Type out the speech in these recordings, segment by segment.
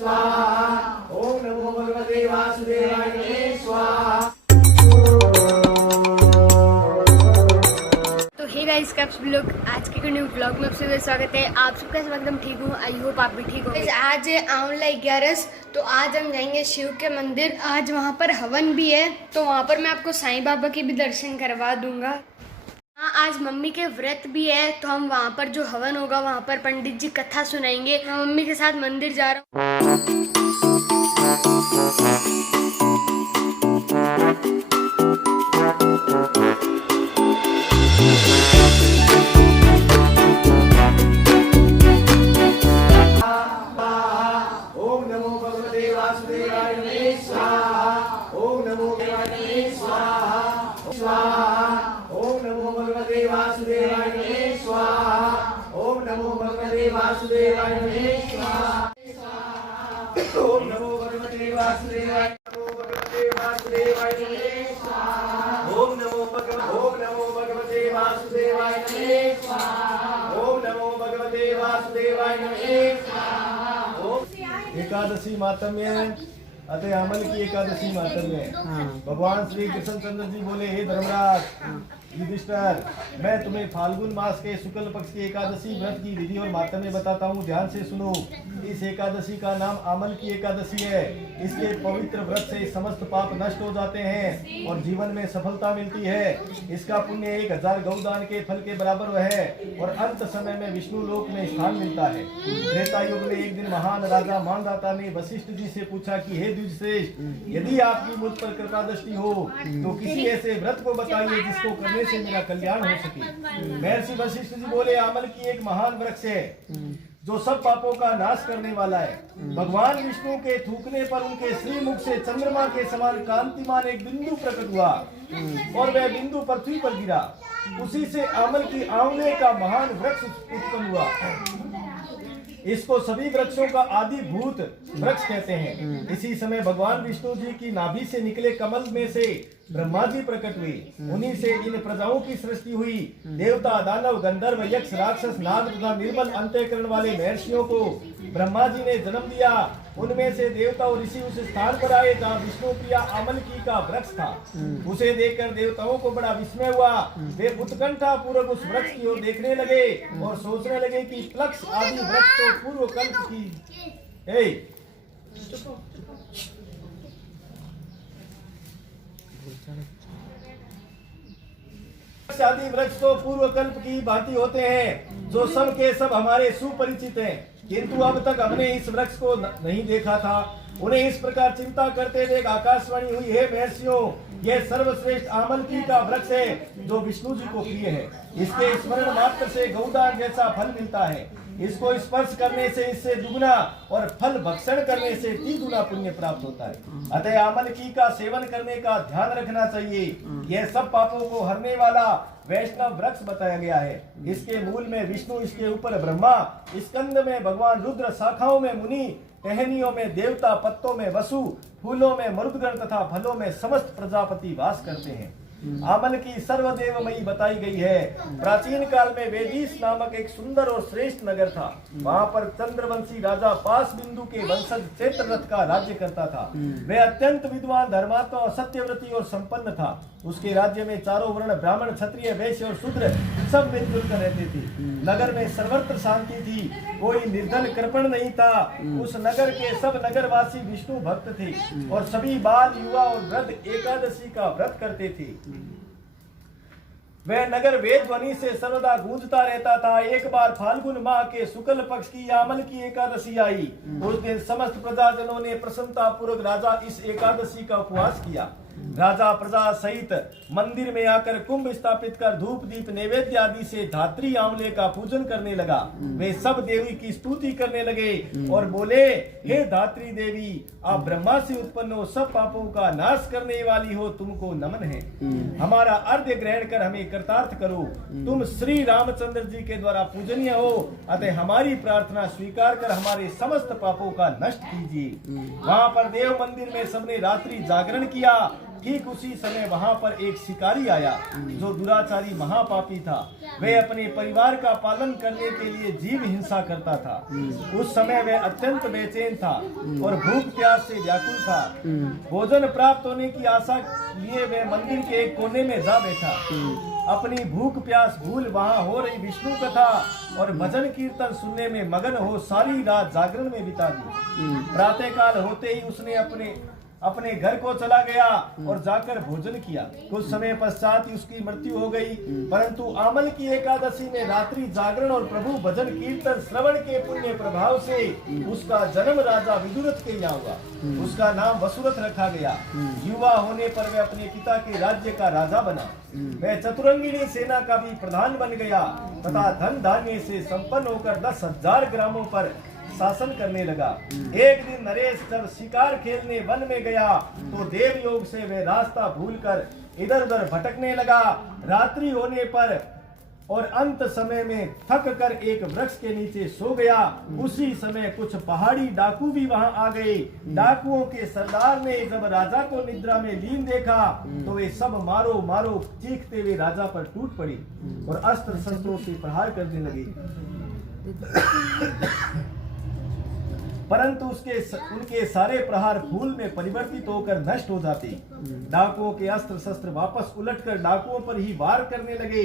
स्वाहा। ओम नमो भगवते वासुदेवाय स्वाहा। तो हे गाइस, आप सभी लोग आज के न्यू ब्लॉग में आपसे स्वागत है। आप सबका सब एकदम ठीक हूँ। आई होप आप भी ठीक हो। आज है आंवला 11, तो आज हम जाएंगे शिव के मंदिर। आज वहाँ पर हवन भी है, तो वहाँ पर मैं आपको साईं बाबा के भी दर्शन करवा दूंगा। हाँ, आज मम्मी के व्रत भी है, तो हम वहाँ पर जो हवन होगा वहाँ पर पंडित जी कथा सुनाएंगे। मैं मम्मी के साथ मंदिर जा रहा हूँ। वासुदेवाय स्वाहा। ओम नमो भगवते वासुदेवाय। ओम भगवते वासुदेवाय स्वाहा। ओम नमो भगवते वासुदेवाय स्वाहा। ओम नमो भगवते वासुदेवाय स्वाहा। एकादशी मातम्य अतः अमल की एकादशी मातम्य। भगवान श्री कृष्ण चंद्र जी बोले, हे धर्मराज युधिष्ठिर, मैं तुम्हें फाल्गुन मास के शुक्ल पक्ष की एकादशी व्रत की विधि और मातम्य बताता हूँ, ध्यान से सुनो। इस एकादशी का नाम आमल की एकादशी है। इसके पवित्र व्रत से समस्त पाप नष्ट हो जाते हैं और जीवन में सफलता मिलती है। इसका पुण्य 1000 गौदान के फल के बराबर है और अंत समय में विष्णु लोक में स्थान मिलता है। त्रेता युग में एक दिन महान राजा मानदाता ने वशिष्ठ जी से पूछा कि हे द्विजश्रेष्ठ, यदि आपकी मुझ पर कृपा दृष्टि हो तो किसी ऐसे व्रत को बताइए जिसको करने से मेरा कल्याण हो सके। महर्षि वशिष्ठ जी बोले, आमल की एक महान वृक्ष है जो सब पापों का नाश करने वाला है। भगवान विष्णु के थूकने पर उनके श्रीमुख से चंद्रमा के समान कांतिमान एक बिंदु प्रकट हुआ और वह बिंदु पृथ्वी पर गिरा। उसी से आमल की आंवले का महान वृक्ष उत्पन्न हुआ। इसको सभी वृक्षों का आदि भूत वृक्ष कहते हैं। इसी समय भगवान विष्णु जी की नाभि से निकले कमल में से ब्रह्मा जी प्रकट हुए। उन्हीं से इन प्रजाओं की सृष्टि हुई। देवता, दानव, गंधर्व, यक्ष, राक्षस, नाग तथा निर्मल अंतःकरण वाले महर्षियों को ब्रह्मा जी ने जन्म दिया। उनमें से देवता और ऋषि उस स्थान पर आए जहाँ विष्णु प्रिया आमलकी का वृक्ष था। उसे देखकर देवताओं को बड़ा विस्मय हुआ। वे उत्कंठा पूर्वक उस वृक्ष की ओर देखने लगे और सोचने लगे कि प्लक्ष आदि वृक्ष तो पूर्व कल्प की आदि वृक्ष तो पूर्व कल्प की भांति होते हैं, जो सब के सब हमारे सुपरिचित हैं, किंतु अब तक हमने इस वृक्ष को नहीं देखा था। उन्हें इस प्रकार चिंता करते देख आकाशवाणी हुई, हे महर्षियों, यह सर्वश्रेष्ठ आमलकी का वृक्ष है जो विष्णु जी को प्रिय है। इसके स्मरण मात्र से गौदान जैसा फल मिलता है। इसको स्पर्श करने से इससे दुगना और फल भक्षण करने से 3 गुना पुण्य प्राप्त होता है। अतः आमलकी का सेवन करने का ध्यान रखना चाहिए। यह सब पापों को हरने वाला वैष्णव वृक्ष बताया गया है। इसके मूल में विष्णु, इसके ऊपर ब्रह्मा, स्कंद में भगवान रुद्र, शाखाओं में मुनि, टहनियों में देवता, पत्तों में वसु, फूलों में मरुदगण तथा फलों में समस्त प्रजापति वास करते हैं। आमल की सर्वदेवमयी बताई गई है। प्राचीन काल में वेदीस नामक एक सुंदर और श्रेष्ठ नगर था। वहाँ पर चंद्रवंशी राजा पास बिंदु के वंशज क्षेत्ररथ का राज्य करता था। वह अत्यंत विद्वान, धर्मात्मा, सत्यव्रती और संपन्न था। उसके राज्य में चारों वर्ण, ब्राह्मण, क्षत्रिय, वैश्य और शूद्र सब मिलजुल कर रहते थे। नगर में सर्वत्र शांति थी, कोई निर्धन कृपण नहीं था। उस नगर के सब नगरवासी विष्णु भक्त थे और सभी बाल, युवा और वृद्ध एकादशी का व्रत करते थे। वह नगर वेद ध्वनि से सर्वदा गूंजता रहता था। एक बार फाल्गुन माह के शुक्ल पक्ष की आमल की एकादशी आई। उस दिन समस्त प्रजाजनों ने प्रसन्नता पूर्वक राजा इस एकादशी का उपवास किया। राजा प्रजा सहित मंदिर में आकर कुंभ स्थापित कर धूप दीप नैवेद्य आदि से धात्री आंवले का पूजन करने लगा। वे सब देवी की स्तुति करने लगे और बोले, हे धात्री देवी, आप ब्रह्मा से उत्पन्न हो, सब पापों का नाश करने वाली हो, तुमको नमन है। हमारा अर्घ्य ग्रहण कर हमें कृतार्थ करो। तुम श्री रामचंद्र जी के द्वारा पूजनीय हो, अतः हमारी प्रार्थना स्वीकार कर हमारे समस्त पापों का नष्ट कीजिए। वहाँ पर देव मंदिर में सबने रात्रि जागरण किया। ठीक उसी समय वहां पर एक शिकारी आया जो दुराचारी महापापी था। वह अपने परिवार का पालन करने के लिए जीव हिंसा करता था। उस समय वह अत्यंत बेचैन था और भूख प्यास से व्याकुल था। भोजन प्राप्त होने की आशा लिए वह मंदिर के एक कोने में जा बैठा। अपनी भूख प्यास भूल वहां हो रही विष्णु कथा और भजन कीर्तन सुनने में मगन हो सारी रात जागरण में बिता दी। प्रातः काल होते ही उसने अपने घर को चला गया और जाकर भोजन किया। कुछ समय पश्चात ही उसकी मृत्यु हो गई। परंतु आमल की एकादशी में रात्रि जागरण और प्रभु भजन कीर्तन श्रवण के पुण्य प्रभाव से उसका जन्म राजा विदुरथ के यहाँ हुआ। उसका नाम वसुरथ रखा गया। युवा होने पर वह अपने पिता के राज्य का राजा बना। वह चतुरंगिनी सेना का भी प्रधान बन गया तथा धन धान्य से संपन्न होकर 10,000 ग्रामों पर शासन करने लगा। एक दिन नरेश जब शिकार खेलने वन में गया तो देव योग से वह रास्ता भूलकर इधर उधर भटकने लगा। रात्रि होने पर और अंत समय में थक कर एक वृक्ष के नीचे सो गया। उसी समय कुछ पहाड़ी डाकू भी वहां आ गए। डाकुओं के सरदार ने जब राजा को निद्रा में लीन देखा तो वे सब मारो मारो चीखते हुए राजा पर टूट पड़े और अस्त्र शस्त्रों से प्रहार करने लगे। परंतु उनके सारे प्रहार फूल में परिवर्तित होकर नष्ट हो जाते। डाकुओं के अस्त्र शस्त्र वापस उलटकर डाकुओं पर ही वार करने लगे।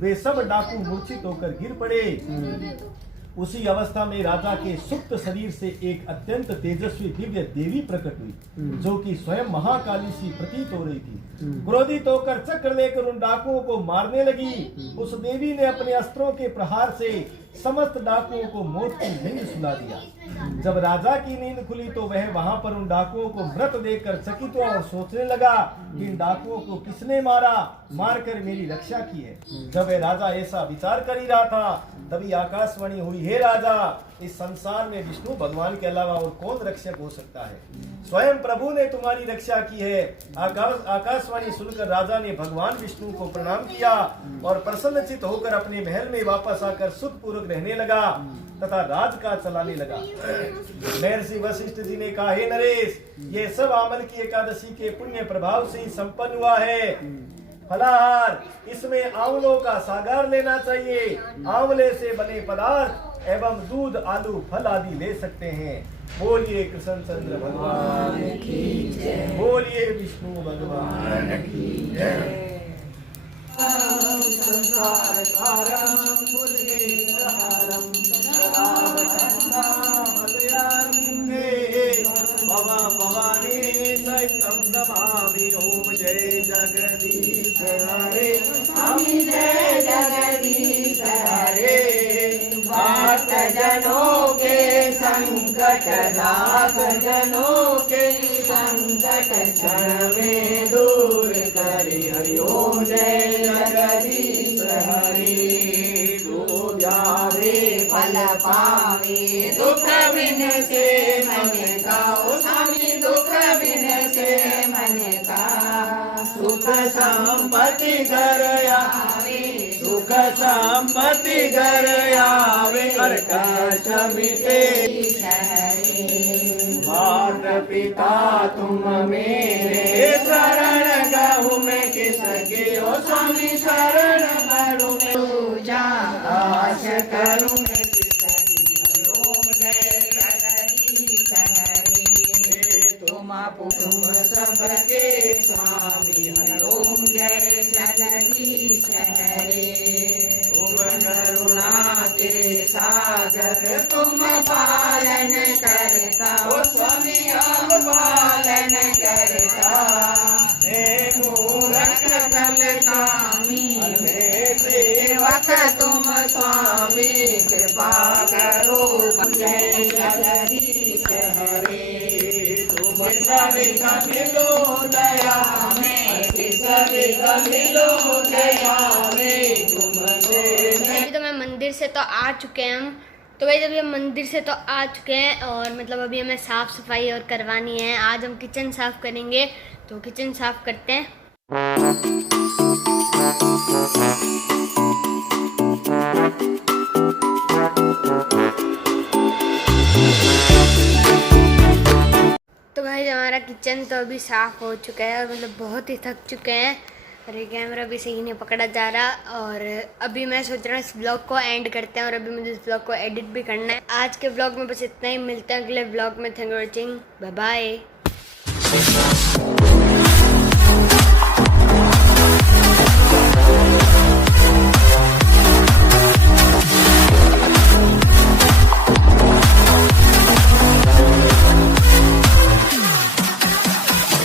वे सब डाकू मूर्छित होकर गिर पड़े। उसी अवस्था में राजा के सुप्त शरीर से एक अत्यंत तेजस्वी दिव्य देवी प्रकट हुई जो कि स्वयं महाकाली सी प्रतीत हो रही थी। क्रोधित होकर चक्र लेकर उन डाकुओं को मारने लगी। उस देवी ने अपने अस्त्रों के प्रहार से समस्त डाकुओं को मौत की नींद सुला दिया। जब राजा की नींद खुली तो वह वहां पर उन डाकुओं को मृत देखकर चकित हुआ और सोचने लगा कि इन डाकुओं को किसने मारा, मारकर मेरी रक्षा की है। जब वह राजा ऐसा विचार कर ही रहा था तभी आकाशवाणी हुई, हे राजा, इस संसार में विष्णु भगवान के अलावा और कौन रक्षक हो सकता है। स्वयं प्रभु ने तुम्हारी रक्षा की है। आकाशवाणी सुनकर राजा ने भगवान विष्णु को प्रणाम किया और प्रसन्नचित होकर अपने महल में वापस आकर सुखपूर्वक रहने लगा तथा राजकाज चलाने लगा। महर्षि वशिष्ठ जी ने कहा, हे नरेश, ये सब आमल की एकादशी के पुण्य प्रभाव से ही संपन्न हुआ है। फलाहार, इसमें आंवलों का सागर लेना चाहिए। आंवले से बने पदार्थ एवं दूध, आलू, फल आदि ले सकते हैं। बोलिए कृष्णचंद्र भगवान की जय। बोलिए विष्णु भगवान की जय। भवानी सहितं नमामि। ओम जय जगदीश हरे। जय जगदीश हरे। भक्त जनों के संकट नाथ, जनों के संकट क्षण में दूर करे। हरि ओम जय जगदीश हरे। जो जावे फल पावे, दुख बिन से मन का, ओ स्वामी दुख बिन से मन का। सुख संपत्ति घर आवे, सुख संपत्ति घर आवे, कर कष्ट मिटे। मात पिता तुम मेरे, शरण गहु में किसके, ओ स्वामी शरण गहु में पूजा आश करूं मैं किसकी। ओम जय जगदीश हरे। तुम सबके स्वामी। ओम जय जगदीश हरे। तुम करुणा के सागर, तुम पालन करता, ओ स्वामी आप पालन करता। मूरख कल कामी, सेवक तुम स्वामी, कृपा करो। जय जगदीश हरे। तुम सभी मिलो दया में, सभी मिलो दया में। अभी तो मैं मंदिर से तो आ चुके हैं हम। तो भाई अभी हम मंदिर से तो आ चुके हैं और मतलब अभी हमें साफ़ सफाई और करवानी है। आज हम किचन साफ़ करेंगे तो किचन साफ़ करते हैं। तो भाई हमारा किचन तो अभी साफ़ हो चुका है और मतलब बहुत ही थक चुके हैं और ये कैमरा भी सही नहीं पकड़ा जा रहा। और अभी मैं सोच रहा हूँ इस ब्लॉग को एंड करते हैं और अभी मुझे इस ब्लॉग को एडिट भी करना है। आज के ब्लॉग में बस इतना ही, मिलते हैं अगले ब्लॉग में। Thank you for watching, bye bye.